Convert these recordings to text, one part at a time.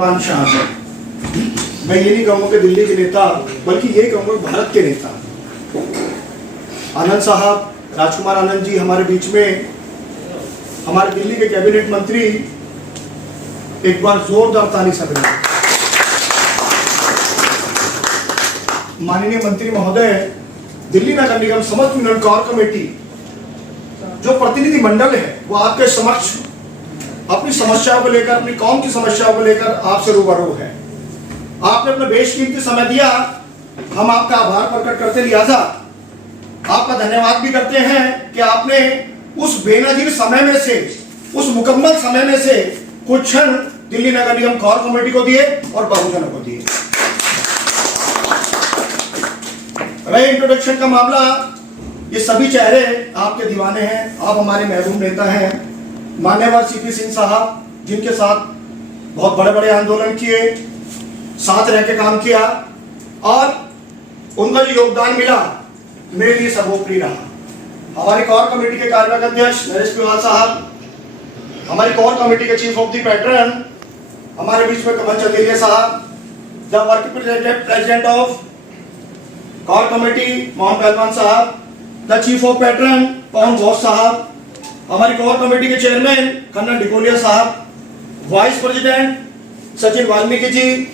शाह है। मैं ये नहीं कहूँगा कि दिल्ली के नेता, बल्कि ये कहूँगा भारत के नेता आनंद साहब, राजकुमार आनंद जी हमारे बीच में, हमारे दिल्ली के कैबिनेट मंत्री, एक बार जोरदार ताली से बजाएं। माननीय मंत्री महोदय, दिल्ली नगर निगम समस्त मिलन कोर कमेटी जो प्रतिनिधि मंडल है वो आपके समक्ष अपनी समस्याओं को लेकर, अपनी कौम की समस्याओं को लेकर आपसे रूबरू है। आपने अपना बेशकीमती समय दिया, हम आपका आभार प्रकट करते, लिहाजा आपका धन्यवाद भी करते हैं कि आपने उस बेनजीर समय में से, उस मुकम्मल समय में से कुछ क्षण दिल्ली नगर निगम कोर कमेटी को दिए और बहुजनों को दिए। रहे इंट्रोडक्शन का मामला, ये सभी चेहरे आपके दीवाने हैं, आप हमारे महबूब नेता हैं। मान्यवर सीपी सिंह साहब, जिनके साथ बहुत बड़े बड़े आंदोलन किए, साथ रह के काम किया और उनका जो योगदान मिला मेरे लिए सर्वोपरि रहा। हमारी कोर कमेटी के कार्यवाहक अध्यक्ष नरेश पिवाल साहब, हमारी कोर कमेटी के चीफ ऑफ द पैटर्न हमारे बीच में कमल चंदेलिया साहब, the working president of core committee Mohan पहलवान साहब, द चीफ ऑफ पैटर्न पवन घोष साहब, हमारी कोर कमेटी के चेयरमैन कन्नन डिकोलिया साहब, वाइस प्रेसिडेंट सचिन वाल्मीकि जी,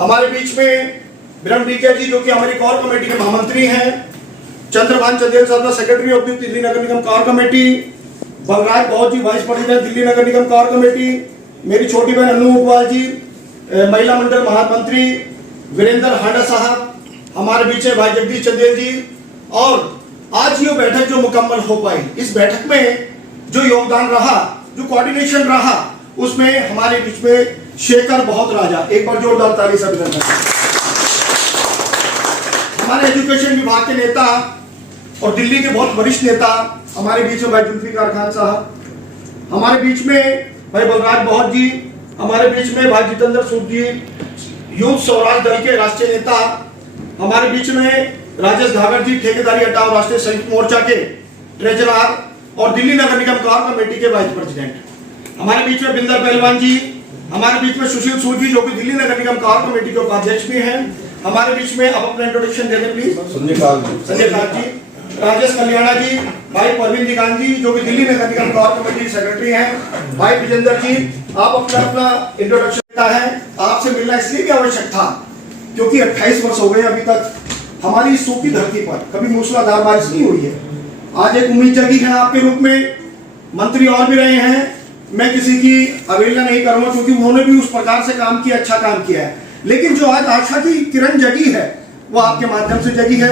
हमारे बीच में ब्रह्म डीके जी जो कि हमारी कोर कमेटी के महामंत्री हैं, चंद्रभान चंदेल साहब secretary of Delhi Nagar Nigam core committee, Balraj बहुत जी वाइस प्रेसिडेंट दिल्ली नगर निगम कोर कमेटी, मेरी छोटी बहन अनु उपवाल जी महिला मंडल महामंत्री, वीरेंद्र हांडा साहब हमारे बीच में, भाई जगदीश चंदेल जी। और आज ये बैठक जो मुकम्मल हो पाई, इस बैठक में जो योगदान रहा, जो कोऑर्डिनेशन रहा, उसमें हमारे बीच में शेखर बहुत राजा, एक बार जोरदार ताली से अभिनंदन। हमारे एजुकेशन विभाग के नेता और दिल्ली के बहुत वरिष्ठ नेता हमारे बीच में भाई जुल्फिकार खान साहब, हमारे बीच में भाई बलराज बहुत जी, हमारे बीच में भाई जितेंद्र सूद जी, यूथ स्वराज दल के राष्ट्रीय नेता, हमारे बीच में राजेश घागर जी, ठेकेदारी हटाओ राष्ट्रीय संयुक्त मोर्चा के ट्रेजरर और दिल्ली नगर निगम कोर कमेटी के वाइस प्रेसिडेंट, हमारे बीच में बिंदर पहलवान जी, हमारे बीच में सुशील सूद जी जो कि दिल्ली नगर निगम कोर कमेटी के उपाध्यक्ष भी हैं, हमारे बीच में अब अपना इंट्रोडक्शन दे दें प्लीज। संजय कांत जी, राजेश कल्याणा जी, भाई परवीन दिगान जी जो कि दिल्ली नगर निगम कोर कमेटी सेक्रेटरी हैं, भाई विजेंद्र जी, आप अपना इंट्रोडक्शन देता है। आपसे मिलना इसलिए भी आवश्यक था क्योंकि 28 वर्ष हो गए अभी तक हमारी सूखी धरती पर कभी मूसलाधार बारिश नहीं हुई है। आज एक उम्मीद जगी है आपके रूप में, मंत्री और भी रहे हैं, मैं किसी की अवहेलना नहीं करूंगा क्योंकि उन्होंने भी उस प्रकार से काम किया, अच्छा काम किया है, लेकिन जो आज आशा की किरण जगी है वो आपके माध्यम से जगी है।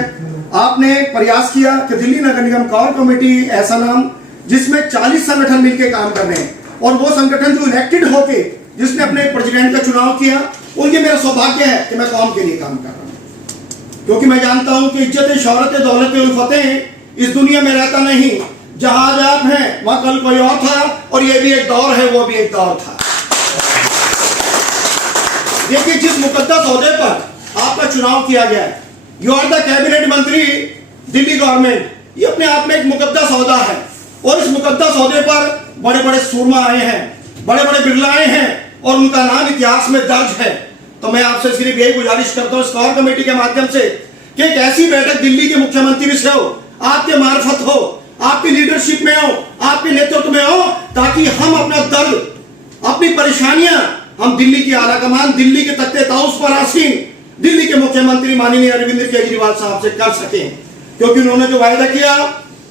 आपने प्रयास किया कि दिल्ली नगर निगम कोर कमेटी ऐसा नाम जिसमें 40 संगठन मिलकर काम कर रहे हैं और वो संगठन जो इलेक्टेड होके जिसने अपने प्रेसिडेंट का चुनाव किया, उनके मेरा सौभाग्य है कि मैं कौम के लिए काम कर रहा हूं, क्योंकि मैं जानता हूं कि इज्जत शौहरत दौलत उल्फतें इस दुनिया में रहता नहीं। जहां आज आप हैं वहां कल कोई और था और ये भी एक दौर है, वो भी एक दौर था। देखिए, जिस मुकद्दस ओहदे पर आपका चुनाव किया गया है, यू आर द कैबिनेट मंत्री दिल्ली गवर्नमेंट, ये अपने आप में एक मुकद्दस ओहदा है और इस मुकद्दस ओहदे पर बड़े बड़े सूरमा आए हैं, बड़े बड़े बिरला आए हैं और उनका नाम इतिहास में दर्ज है। तो मैं आपसे सिर्फ यही गुजारिश करता हूं इस कोर कमेटी के माध्यम से कि एक ऐसी बैठक दिल्ली के मुख्यमंत्री से हो, आपके मार्फत हो, आपकी लीडरशिप में हो, आपके नेतृत्व में हो, ताकि हम अपना दल, अपनी परेशानियां हम दिल्ली की आला कमान, दिल्ली के तख्ते ताउस पर आसीन दिल्ली के मुख्यमंत्री माननीय अरविंद केजरीवाल साहब से कर सकें, क्योंकि उन्होंने जो वायदा किया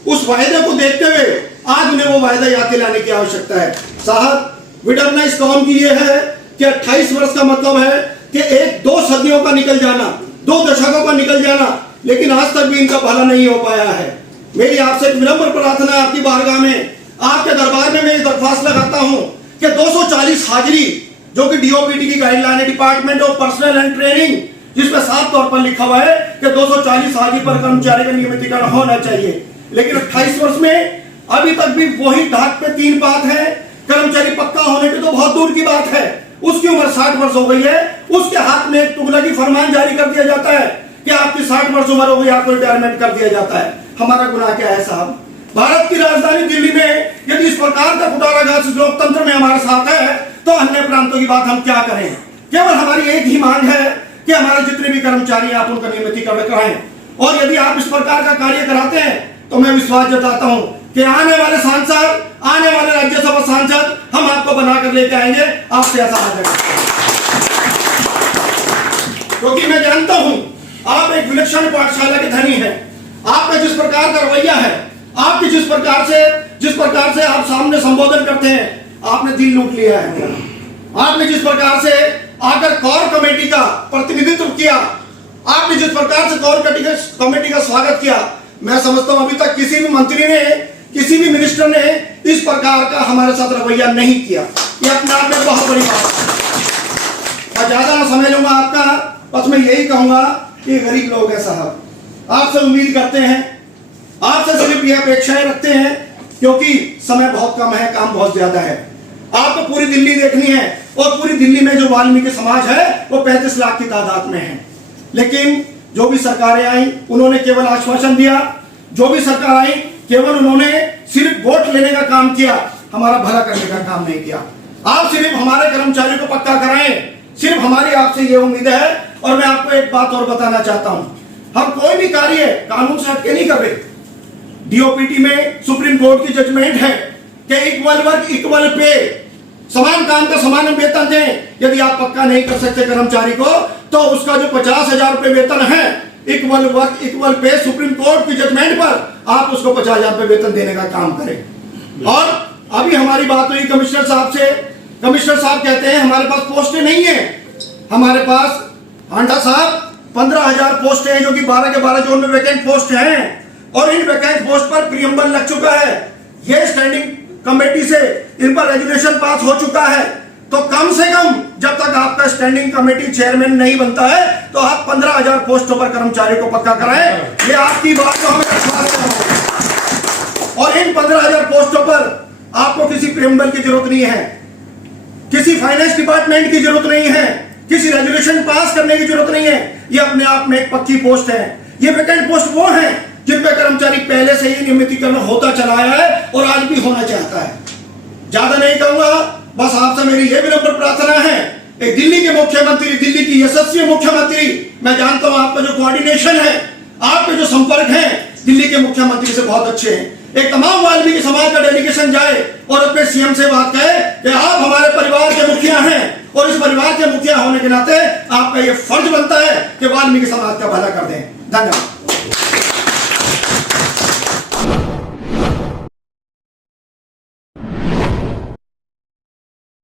उस वायदे को देखते हुए आज उन्हें वो वायदा याद दिलाने की आवश्यकता है। साहब, विडंबना इस कौम की ये है कि 28 वर्ष का मतलब है कि 1-2 सदियों का निकल जाना, 2 दशकों का निकल जाना, लेकिन आज तक भी इनका भला नहीं हो पाया है। मेरी आपसे एक विनम्र प्रार्थना है आपकी बारगाह में, आपके दरबार में मैं दरख्वास्त लगाता हूं कि 240 हाजिरी जो कि डीओपीटी की गाइडलाइन है, department of personal and training, जिसमें साफ तौर पर लिखा हुआ है कि 240 हाजिरी पर कर्मचारी का नियमितीकरण होना चाहिए, लेकिन 28 वर्ष में अभी तक भी वही ढाक पे 3 बात है। कर्मचारी पक्का होने की तो बहुत दूर की बात है, उसकी उम्र 60 वर्ष हो गई है, उसके हाथ में एक तुगलकी फरमान जारी कर दिया जाता है कि आपकी 60 वर्ष उम्र हो गई, आपको रिटायरमेंट कर दिया जाता है। हमारा गुनाह क्या है साहब? भारत की राजधानी दिल्ली में यदि इस प्रकार का कुटाराघात लोकतंत्र में हमारे साथ है तो अन्य प्रांतों की बात हम क्या करें? केवल हमारी एक ही मांग है कि हमारे जितने भी कर्मचारी आप उनका नियमितीकरण कराएं, और यदि आप इस प्रकार का कार्य कराते हैं तो मैं विश्वास जताता हूं कि आने वाले सांसद, आने वाले राज्यसभा सांसद हम आपको बनाकर लेके आएंगे। आपसे ऐसा आग्रह करते हैं, क्योंकि मैं जानता हूं आप एक विलक्षण पाठशाला के धनी हैं। आपका जिस प्रकार का रवैया है, आपकी जिस प्रकार से आप सामने संबोधन करते हैं, आपने दिल लूट लिया है। आपने जिस प्रकार से आकर कोर कमेटी का प्रतिनिधित्व किया, आपने जिस प्रकार से कोर कमेटी का स्वागत किया, मैं समझता हूं अभी तक किसी भी मंत्री ने, किसी भी मिनिस्टर ने इस प्रकार का हमारे साथ रवैया नहीं किया। ये अपने आप में बहुत बड़ी बात है। मैं ज्यादा ना समय लूंगा आपका, बस मैं यही कहूंगा कि गरीब लोग हैं साहब, आपसे उम्मीद करते हैं, आपसे सिर्फ ये अपेक्षाएं रखते हैं, क्योंकि समय बहुत कम है, काम बहुत ज्यादा है। आपको पूरी दिल्ली देखनी है, और पूरी दिल्ली में जो वाल्मीकि समाज है वो 35 लाख की तादाद में है। लेकिन जो भी सरकारें आई उन्होंने केवल आश्वासन दिया, जो भी सरकार आई केवल उन्होंने सिर्फ वोट लेने का काम किया, हमारा भला करने का काम नहीं किया। आप सिर्फ हमारे कर्मचारियों को पक्का कराएं, सिर्फ हमारी आपसे ये उम्मीद है। और मैं आपको एक बात और बताना चाहता हूं, हम कोई भी कार्य कानून से हटके नहीं कर रहे। डीओपीटी में सुप्रीम कोर्ट की जजमेंट है कि इक्वल वर्क इक्वल पे, समान काम का समान वेतन दें। यदि आप पक्का नहीं कर सकते कर्मचारी को, तो उसका जो 50,000 रुपए वेतन है, equal work equal pay, supreme court की जजमेंट पर आप उसको 50,000 रुपए वेतन देने का काम करें। और अभी हमारी बात हुई कमिश्नर साहब से, कमिश्नर साहब कहते हैं हमारे पास पोस्टें नहीं है। हमारे पास हांडा साहब 15,000 पोस्ट हैं, जो कि 12 के 12 जोन में वैकेंट पोस्ट हैं, और इन वैकेंट पोस्ट पर प्रीएम्बल लग चुका है। ये स्टैंडिंग कमेटी से इन पर रेजोल्यूशन पास हो चुका है। तो कम से कम जब तक आपका स्टैंडिंग कमेटी चेयरमैन नहीं बनता है, तो आप 15,000 पोस्टों पर कर्मचारी को पक्का कराएं। ये आपकी बात को हमें विश्वास है। और इन 15,000 पोस्टों पर आपको किसी प्रीएम्बल की जरूरत नहीं है, किसी फाइनेंस डिपार्टमेंट की जरूरत नहीं है, किसी रेजोल्यूशन पास करने की जरूरत नहीं है। ये अपने आप में एक पक्की पोस्ट है। ये वैकेंट पोस्ट वो है जिन पे कर्मचारी पहले से ही नियमितीकरण होता चला आया है और आज भी होना चाहता है। ज्यादा नहीं कहूंगा, बस आपसे मेरी यह विनम्र प्रार्थना है, एक दिल्ली के मुख्यमंत्री, दिल्ली की यशस्वी मुख्यमंत्री, मैं जानता हूं आपका जो कोऑर्डिनेशन है, आपके जो संपर्क है दिल्ली के मुख्यमंत्री से बहुत अच्छे हैं। एक तमाम वाल्मीकि समाज का डेलीगेशन जाए और अपने सीएम से बात कहे कि आप हमारे परिवार के मुखिया हैं, और इस परिवार के मुखिया होने के नाते आपका यह फर्ज बनता है कि वाल्मीकि समाज का भला कर दें। धन्यवाद।